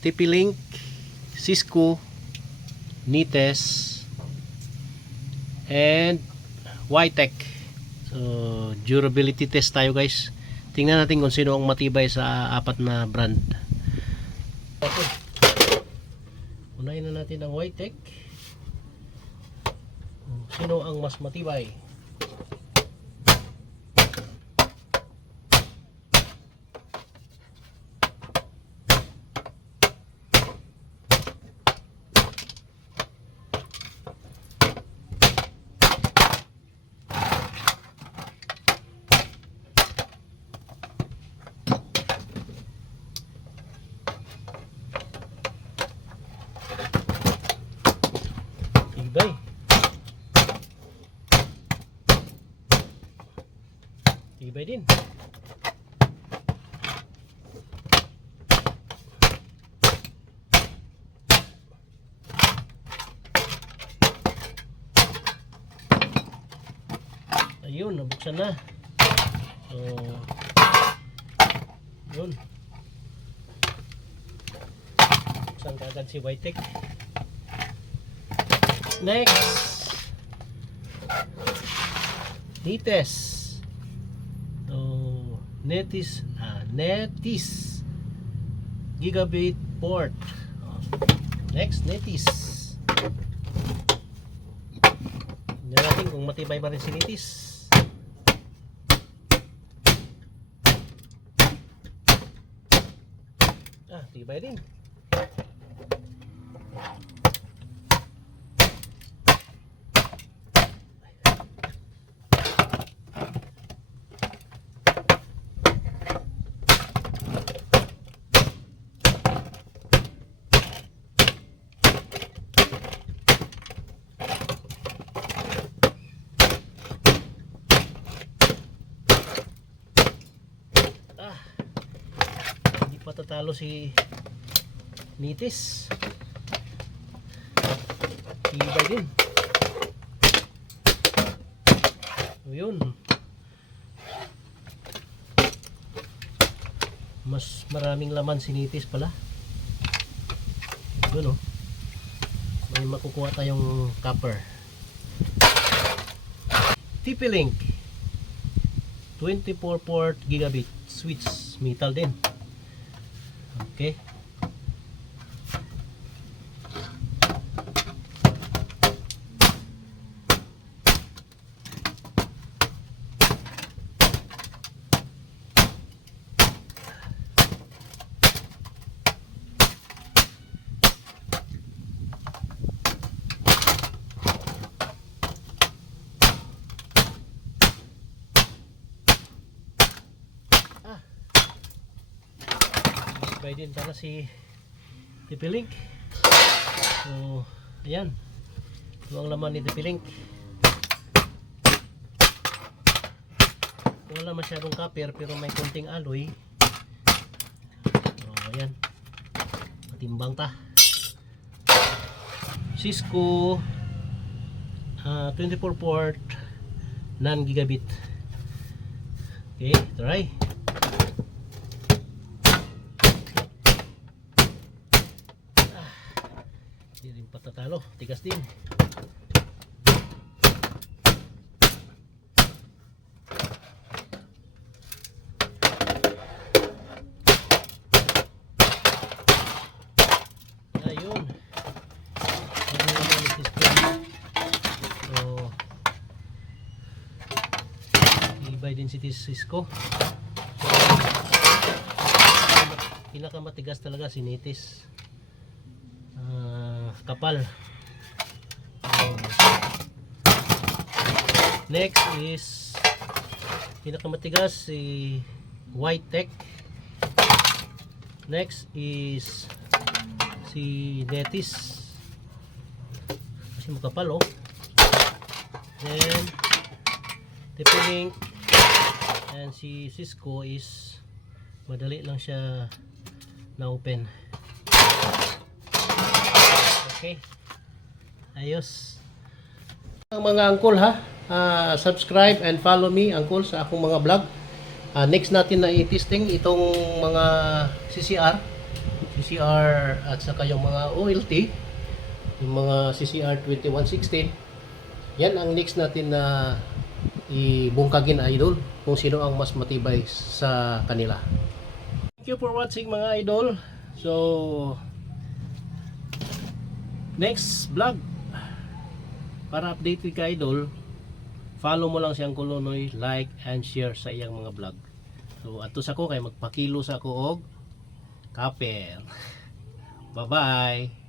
TP-Link, Cisco, Nites, and Ytech. So durability test tayo guys. Tingnan natin kung sino ang matibay sa apat na brand. Okay. Unahin na natin ang Ytech. Sino ang mas matibay? Tibay. Tibay din. Ayun, nabuksan na. So, yun. Buksan ka agad si Ytech. Next, Nites. So, Netis gigabit port. Next, Netis. Tingnan natin kung matibay pa rin si Netis. Tibay din. Hindi pa tatalo si Nites. Tibay din. So yun, mas maraming laman si Nites pala. Yun, may makukuha tayong copper. TP-Link 24 port gigabit switch, metal din. Okay. Tibay din para si TP-Link. So, ayan. Ito ang laman ni TP-Link. Wala masyadong copper pero may konting alloy. So, ayan. Matimbang ta. Cisco 24 port non-gigabit. Okay, try. Hindi rin patatalo, tigas din. Ayun. So, ibay din si Cisco. Pinakamatigas talaga si Nites. Kapal. Next is pinakamatigas si Ytech. Next is si Netis kasi makapal then TP-Link and si Cisco is madali lang siya na open. Okay, ayos. Mga angkol ha, subscribe and follow me angkol sa akong mga vlog. Next natin na i-testing itong mga CCR, CCR at saka yung mga OLT, yung mga CCR 2116. Yan ang next natin na ibungkagin, idol, kung sino ang mas matibay sa kanila. Thank you for watching, mga idol. So next vlog, para updated ka, idol, follow mo lang siyang Kulonoy, like and share sa iyang mga vlog. So atos ako kay magpakilo sa ako og kapel. Bye bye.